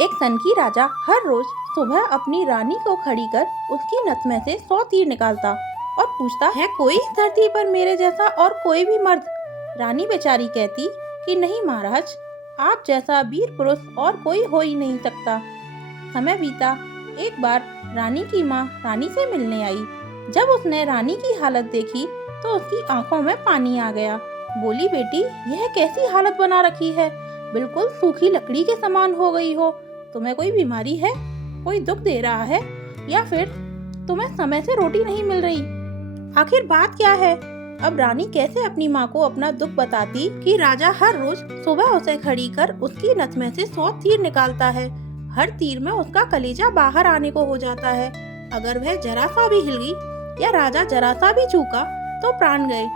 एक सनकी राजा हर रोज सुबह अपनी रानी को खड़ी कर उसकी नस में से 100 तीर निकालता और पूछता है कोई इस धरती पर मेरे जैसा और कोई भी मर्द। रानी बेचारी कहती कि नहीं महाराज, आप जैसा वीर पुरुष और कोई हो ही नहीं सकता। समय बीता। एक बार रानी की माँ रानी से मिलने आई। जब उसने रानी की हालत देखी तो उसकी आंखों में पानी आ गया। बोली, बेटी यह कैसी हालत बना रखी है, बिल्कुल सूखी लकड़ी के समान हो गई हो। तुम्हें कोई बीमारी है, कोई दुख दे रहा है, या फिर तुम्हें समय से रोटी नहीं मिल रही? आखिर बात क्या है? अब रानी कैसे अपनी माँ को अपना दुख बताती कि राजा हर रोज सुबह उसे खड़ी कर उसकी नस में से 100 तीर निकालता है। हर तीर में उसका कलेजा बाहर आने को हो जाता है। अगर वह जरा सा भी हिल गई या राजा जरा सा भी चूका तो प्राण गए।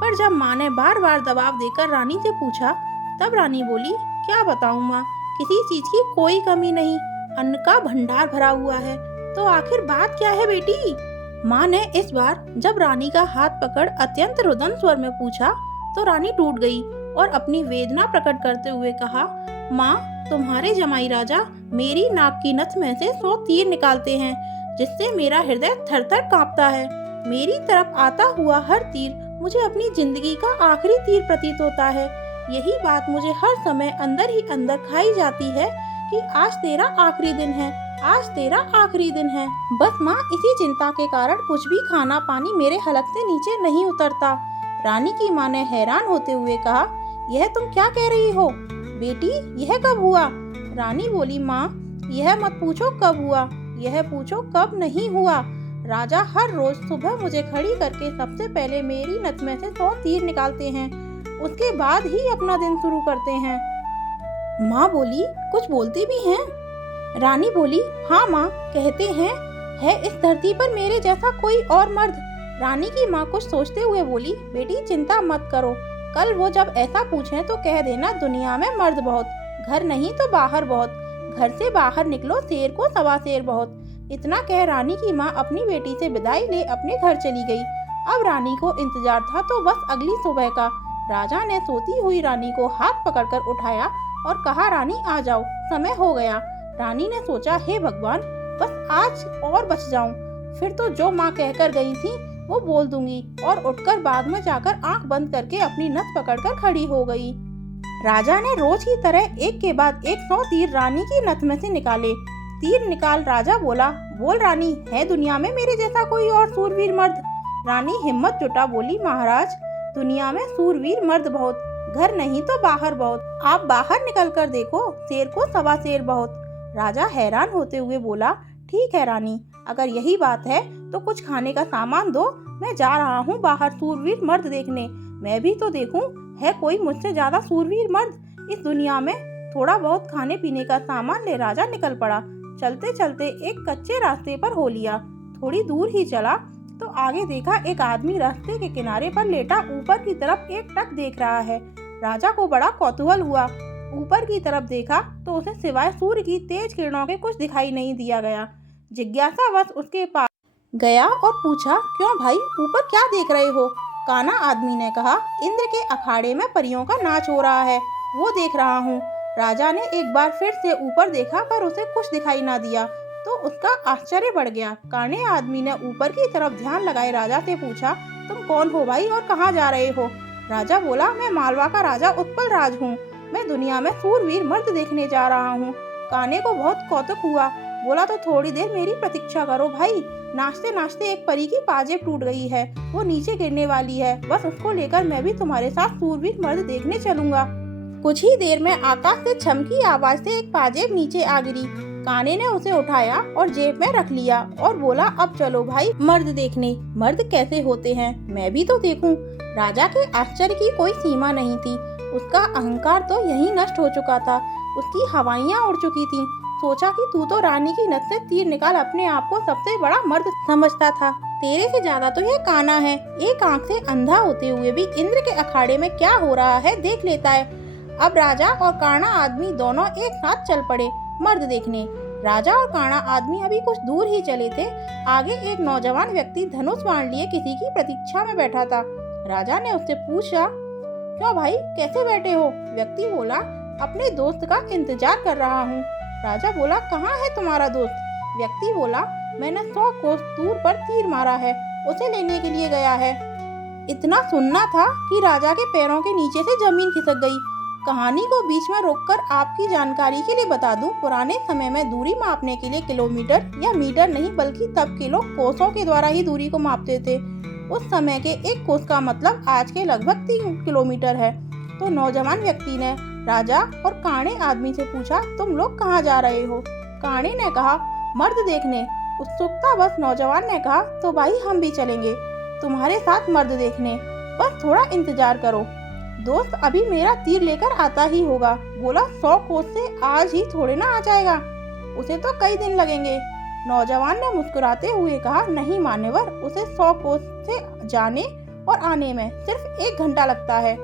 पर जब माँ ने बार बार दबाव देकर रानी से पूछा, तब रानी बोली, क्या बताऊँ माँ, किसी चीज की कोई कमी नहीं, अन्न का भंडार भरा हुआ है। तो आखिर बात क्या है बेटी? माँ ने इस बार जब रानी का हाथ पकड़ अत्यंत रुदन स्वर में पूछा तो रानी टूट गई और अपनी वेदना प्रकट करते हुए कहा, माँ, तुम्हारे जमाई राजा मेरी नाक की नस में से 100 तीर निकालते हैं, जिससे मेरा हृदय थर-थर कांपता है। मेरी तरफ आता हुआ हर तीर मुझे अपनी जिंदगी का आखिरी तीर प्रतीत होता है। यही बात मुझे हर समय अंदर ही अंदर खाई जाती है कि आज तेरा आखिरी दिन है, आज तेरा आखिरी दिन है। बस माँ, इसी चिंता के कारण कुछ भी खाना पानी मेरे हलक से नीचे नहीं उतरता। रानी की माँ ने हैरान होते हुए कहा, यह तुम क्या कह रही हो बेटी, यह कब हुआ? रानी बोली, माँ, यह मत पूछो कब हुआ, यह पूछो कब नहीं हुआ। राजा हर रोज सुबह मुझे खड़ी करके सबसे पहले मेरी नस में से 100 तीर निकालते हैं, उसके बाद ही अपना दिन शुरू करते हैं। माँ बोली, कुछ बोलते भी हैं? रानी बोली, हाँ माँ, कहते हैं है इस धरती पर मेरे जैसा कोई और मर्द। रानी की माँ कुछ सोचते हुए बोली, बेटी चिंता मत करो, कल वो जब ऐसा पूछें तो कह देना दुनिया में मर्द बहुत, घर नहीं तो बाहर बहुत, घर से बाहर निकलो शेर को सवा शेर बहुत। इतना कह रानी की माँ अपनी बेटी से विदाई ले अपने घर चली गई। अब रानी को इंतजार था तो बस अगली सुबह का। राजा ने सोती हुई रानी को हाथ पकड़कर उठाया और कहा, रानी आ जाओ, समय हो गया। रानी ने सोचा, हे भगवान, बस आज और बच जाऊं, फिर तो जो माँ कहकर गई थी वो बोल दूंगी, और उठकर बाग में जाकर आंख बंद करके अपनी नस पकड़कर खड़ी हो गई। राजा ने रोज की तरह एक के बाद एक 100 तीर रानी की नस में से निकाले। तीर निकाल राजा बोला, बोल रानी, है दुनिया में मेरे जैसा कोई और सूरवीर मर्द? रानी हिम्मत जुटा बोली, महाराज, दुनिया में सूरवीर मर्द बहुत, घर नहीं तो बाहर बहुत, आप बाहर निकल कर देखो, शेर को सवा शेर बहुत। राजा हैरान होते हुए बोला, ठीक है रानी, अगर यही बात है तो कुछ खाने का सामान दो, मैं जा रहा हूँ बाहर सूरवीर मर्द देखने, मैं भी तो देखूं है कोई मुझसे ज्यादा सूरवीर मर्द इस दुनिया में। थोड़ा बहुत खाने पीने का सामान ले राजा निकल पड़ा। चलते चलते एक कच्चे रास्ते पर हो लिया। थोड़ी दूर ही चला तो आगे देखा एक आदमी रास्ते के किनारे पर लेटा ऊपर की तरफ एक टक देख रहा है। राजा को बड़ा कौतूहल हुआ। ऊपर की तरफ देखा तो उसे सिवाय सूर्य की तेज किरणों के कुछ दिखाई नहीं दिया गया। जिज्ञासावश उसके पास गया और पूछा, क्यों भाई, ऊपर क्या देख रहे हो? काना आदमी ने कहा, इंद्र के अखाड़े में परियों का नाच हो रहा है, वो देख रहा हूँ। राजा ने एक बार फिर से ऊपर देखा पर उसे कुछ दिखाई ना दिया तो उसका आश्चर्य बढ़ गया। काने आदमी ने ऊपर की तरफ ध्यान लगाए राजा से पूछा, तुम कौन हो भाई और कहाँ जा रहे हो? राजा बोला, मैं मालवा का राजा उत्पल राज हूँ, मैं दुनिया में सूरवीर मर्द देखने जा रहा हूँ। काने को बहुत कौतुक हुआ। बोला, तो थोड़ी देर मेरी प्रतीक्षा करो भाई, नाचते नाचते एक परी की पाजेब टूट गई है, वो नीचे गिरने वाली है, बस उसको लेकर मैं भी तुम्हारे साथ सूरवीर मर्द देखने चलूंगा। कुछ ही देर में आकाश से छमकी आवाज से एक पाजेब नीचे आ गिरी। काने ने उसे उठाया और जेब में रख लिया और बोला, अब चलो भाई मर्द देखने। मर्द कैसे होते हैं, मैं भी तो देखूं। राजा के आश्चर्य की कोई सीमा नहीं थी। उसका अहंकार तो यहीं नष्ट हो चुका था, उसकी हवाइयाँ उड़ चुकी थीं। सोचा कि तू तो रानी की नस से तीर निकाल अपने आप को सबसे बड़ा मर्द समझता था, तेरे से ज्यादा तो यह काना है, एक आंख से अंधा होते हुए भी इंद्र के अखाड़े में क्या हो रहा है देख लेता है। अब राजा और काना आदमी दोनों एक साथ चल पड़े मर्द देखने। राजा और काना आदमी अभी कुछ दूर ही चले थे। आगे एक नौजवान व्यक्ति धनुष बाण लिए किसी की प्रतीक्षा में बैठा था। राजा ने उससे पूछा, क्यों भाई, कैसे बैठे हो? व्यक्ति बोला, अपने दोस्त का इंतजार कर रहा हूँ। राजा बोला, कहाँ है तुम्हारा दोस्त? व्यक्ति बोला, मैंने 100 कोस दूर पर तीर मारा है, उसे लेने के लिए गया है। इतना सुनना था कि राजा के पैरों के नीचे से जमीन खिसक गई। कहानी को बीच में रोककर आपकी जानकारी के लिए बता दूं, पुराने समय में दूरी मापने के लिए किलोमीटर या मीटर नहीं बल्कि तब के लोग कोसों के द्वारा ही दूरी को मापते थे। उस समय के एक कोस का मतलब आज के लगभग 3 किलोमीटर है। तो नौजवान व्यक्ति ने राजा और काणे आदमी से पूछा, तुम लोग कहाँ जा रहे हो? काणे ने कहा, मर्द देखने। उत्सुकता बस नौजवान ने कहा, तो भाई हम भी चलेंगे तुम्हारे साथ मर्द देखने, बस थोड़ा इंतजार करो, दोस्त अभी मेरा तीर लेकर आता ही होगा। बोला, 100 कोस से आज ही थोड़े ना आ जाएगा, उसे तो कई दिन लगेंगे। नौजवान ने मुस्कुराते हुए कहा, नहीं मान्यवर, उसे 100 कोस से जाने और आने में सिर्फ 1 घंटा लगता है।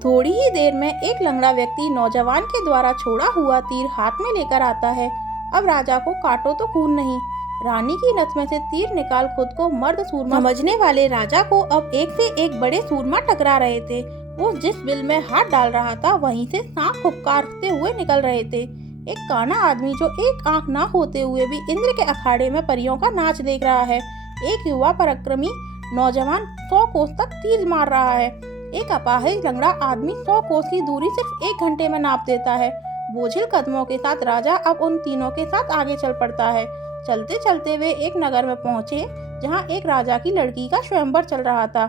थोड़ी ही देर में एक लंगड़ा व्यक्ति नौजवान के द्वारा छोड़ा हुआ तीर हाथ में लेकर आता है। अब राजा को काटो तो खून नहीं। रानी की नस में से तीर निकाल खुद को मर्द सूरमा समझने वाले राजा को अब एक से एक बड़े सूरमा टकरा रहे थे। वो जिस बिल में हाथ डाल रहा था वहीं से सांप फुफकारते हुए निकल रहे थे। एक काना आदमी जो एक आंख ना होते हुए भी इंद्र के अखाड़े में परियों का नाच देख रहा है। एक युवा पराक्रमी नौजवान 100 कोस तक तीर मार रहा है। एक अपाहिज लंगड़ा आदमी 100 कोस की दूरी सिर्फ 1 घंटे में नाप देता है। बोझिल कदमों के साथ राजा अब उन तीनों के साथ आगे चल पड़ता है। चलते चलते वे एक नगर में पहुंचे जहां एक राजा की लड़की का स्वयंवर चल रहा था।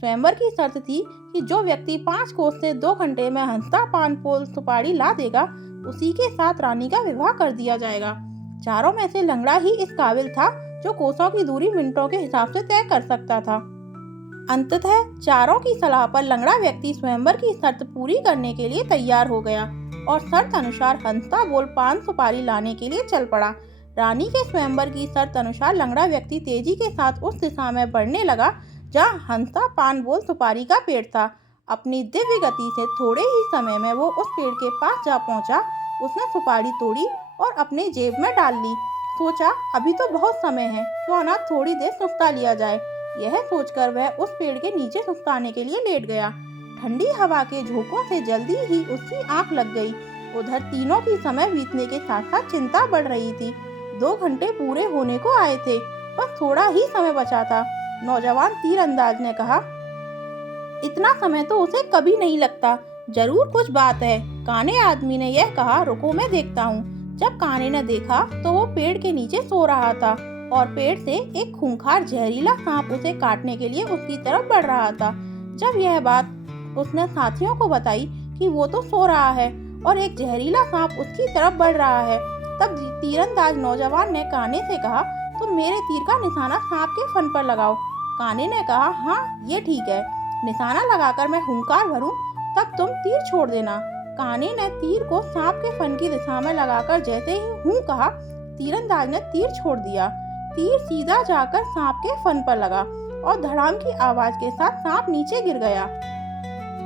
स्वयंवर की शर्त थी कि जो व्यक्ति 5 कोस से 2 घंटे में हंसता पान पोल सुपारी ला देगा उसी के साथ रानी का विवाह कर दिया जाएगा। चारों में से लंगड़ा ही इस काबिल था जो कोसों की दूरी मिनटों के हिसाब से तय कर सकता था। अंततः चारों की सलाह पर लंगड़ा व्यक्ति स्वयंवर की शर्त पूरी करने के लिए तैयार हो गया और शर्त अनुसार हंसता बोल पान सुपारी लाने के लिए चल पड़ा। रानी के स्वयंवर की शर्त अनुसार लंगड़ा व्यक्ति तेजी के साथ उस दिशा में बढ़ने लगा जहाँ हंसता पान बोल सुपारी का पेड़ था। अपनी दिव्य गति से थोड़े ही समय में वो उस पेड़ के पास जा पहुंचा। उसने सुपारी तोड़ी और अपने जेब में डाल ली। सोचा, अभी तो बहुत समय है, क्यों ना थोड़ी देर सुस्ता लिया जाए। यह सोचकर वह उस पेड़ के नीचे सुस्ताने के लिए लेट गया। ठंडी हवा के झोंकों से जल्दी ही उसकी आंख लग गई। उधर तीनों की समय बीतने के साथ साथ चिंता बढ़ रही थी। 2 घंटे पूरे होने को आए थे, बस थोड़ा ही समय बचा था। नौजवान तीरंदाज ने कहा, इतना समय तो उसे कभी नहीं लगता, जरूर कुछ बात है। काने आदमी ने यह कहा, रुको मैं देखता हूँ। जब काने ने देखा तो वो पेड़ के नीचे सो रहा था और पेड़ से एक खूंखार जहरीला सांप उसे काटने के लिए उसकी तरफ बढ़ रहा था। जब यह बात उसने साथियों को बताई कि वो तो सो रहा है और एक जहरीला सांप उसकी तरफ बढ़ रहा है, तब तीरंदाज नौजवान ने काने से कहा, तुम मेरे तीर का निशाना सांप के फन पर लगाओ। काने ने कहा, हाँ ये ठीक है, निशाना लगाकर मैं हुंकार भरूं तब तुम तीर छोड़ देना। काने ने तीर को सांप के फन की दिशा में लगाकर जैसे ही हूँ कहा, तीरंदाज ने तीर छोड़ दिया। तीर सीधा जाकर सांप के फन पर लगा और धड़ाम की आवाज के साथ सांप नीचे गिर गया।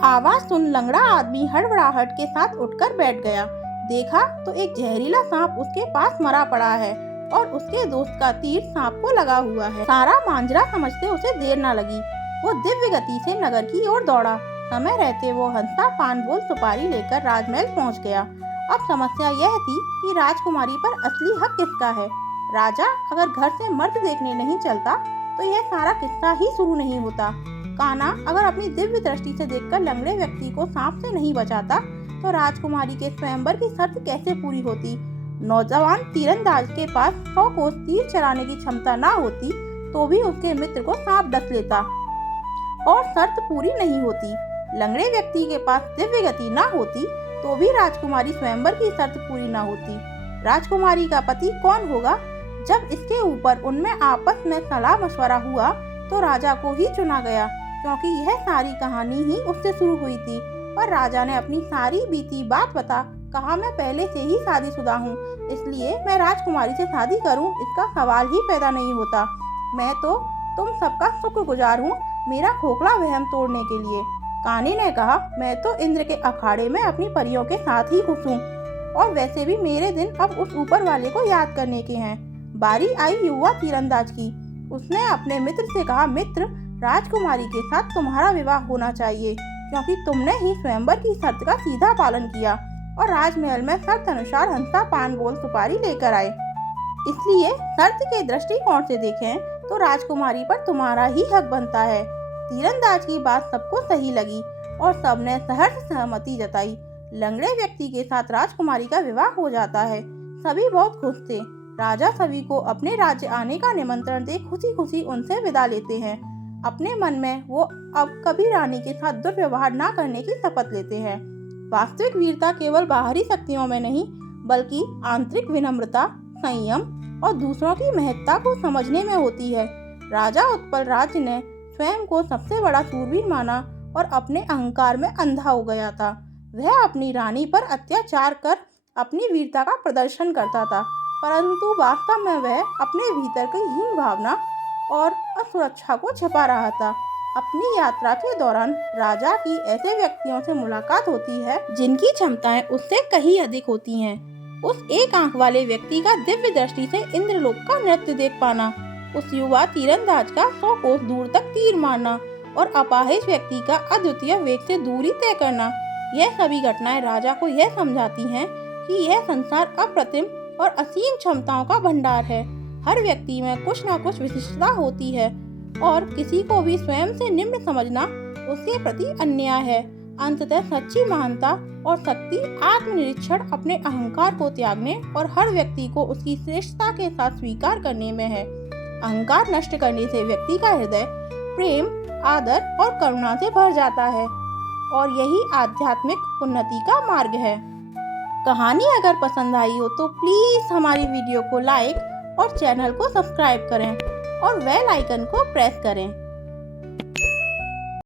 आवाज सुन लंगड़ा आदमी हड़बड़ाहट के साथ उठकर बैठ गया। देखा तो एक जहरीला सांप उसके पास मरा पड़ा है और उसके दोस्त का तीर सांप को लगा हुआ है। सारा मांजरा समझते उसे देर न लगी। वो दिव्य गति से नगर की ओर दौड़ा। समय रहते वो हंसता पान बोल सुपारी लेकर राजमहल पहुंच गया। अब समस्या यह थी कि राजकुमारी पर असली हक किसका है। राजा अगर घर से मर्द देखने नहीं चलता तो यह सारा किस्सा ही शुरू नहीं होता। काना अगर अपनी दिव्य दृष्टि से देखकर लंगड़े व्यक्ति को सांप से नहीं बचाता तो राजकुमारी के स्वयंवर की शर्त कैसे पूरी होती। नौजवान तीरंदाज के पास 100 कोस तीर चलाने की क्षमता ना होती तो भी उसके मित्र को सांप डस लेता और शर्त पूरी नहीं होती। लंगड़े व्यक्ति के पास दिव्य गति ना होती तो भी राजकुमारी स्वयंवर की शर्त पूरी ना होती। राजकुमारी का पति कौन होगा? जब इसके ऊपर उनमें आपस में सलाह मशवरा हुआ तो राजा को ही चुना गया, क्योंकि यह सारी कहानी ही उससे शुरू हुई थी। पर राजा ने अपनी सारी बीती बात बता कहा, मैं पहले से ही शादीशुदा हूँ, इसलिए मैं राजकुमारी से शादी करूँ इसका सवाल ही पैदा नहीं होता। मैं तो तुम सबका शुक्रगुजार हूँ मेरा खोखला वहम तोड़ने के लिए। काने ने कहा, मैं तो इंद्र के अखाड़े में अपनी परियों के साथ ही खुश हूँ और वैसे भी मेरे दिन अब उस ऊपर वाले को याद करने के हैं। बारी आई युवा तीरंदाज की। उसने अपने मित्र से कहा, मित्र, राजकुमारी के साथ तुम्हारा विवाह होना चाहिए क्योंकि तुमने ही स्वयंवर की शर्त का सीधा पालन किया। और राजमहल में शर्त अनुसार हंसा पान बोल सुपारी लेकर आए। इसलिए शर्त के दृष्टिकोण से देखें तो राजकुमारी पर तुम्हारा ही हक बनता है। तीरंदाज की बात सबको सही लगी और सबने सहर्ष सहमति जताई। लंगड़े व्यक्ति के साथ राजकुमारी का विवाह हो जाता है। सभी बहुत खुश थे। राजा सभी को अपने राज्य आने का निमंत्रण दे खुशी खुशी उनसे विदा लेते हैं। अपने मन में वो अब कभी रानी के साथ दुर्व्यवहार न करने की शपथ लेते हैं। वास्तविक वीरता केवल बाहरी शक्तियों में नहीं बल्कि आंतरिक विनम्रता, संयम और दूसरों की महत्ता को समझने में होती है। राजा उत्पल राज्य ने स्वयं को सबसे बड़ा शूरवीर माना और अपने अहंकार में अंधा हो गया था। वह अपनी रानी पर अत्याचार कर अपनी वीरता का प्रदर्शन करता था, परंतु वास्तव में वह अपने भीतर की हीन भावना और असुरक्षा को छिपा रहा था। अपनी यात्रा के दौरान राजा की ऐसे व्यक्तियों से मुलाकात होती है जिनकी क्षमताएं उससे कहीं अधिक होती हैं। उस एक आंख वाले व्यक्ति का दिव्य दृष्टि से इंद्रलोक का नृत्य देख पाना, उस युवा तीरंदाज का 100 कोस दूर तक तीर मारना और अपाहिज व्यक्ति का अद्वितीय वेग से दूरी तय करना, यह सभी घटनाएं राजा को यह समझाती हैं कि यह संसार अप्रतिम और असीम क्षमताओं का भंडार है। हर व्यक्ति में कुछ न कुछ विशिष्टता होती है और किसी को भी स्वयं से निम्न समझना उसके प्रति अन्याय है। अंततः सच्ची महानता और शक्ति आत्मनिरीक्षण, अपने अहंकार को त्यागने और हर व्यक्ति को उसकी श्रेष्ठता के साथ स्वीकार करने में है। अहंकार नष्ट करने से व्यक्ति का हृदय प्रेम, आदर और करुणा से भर जाता है और यही आध्यात्मिक उन्नति का मार्ग है। कहानी अगर पसंद आई हो तो प्लीज़ हमारी वीडियो को लाइक और चैनल को सब्सक्राइब करें और बेल आइकन को प्रेस करें।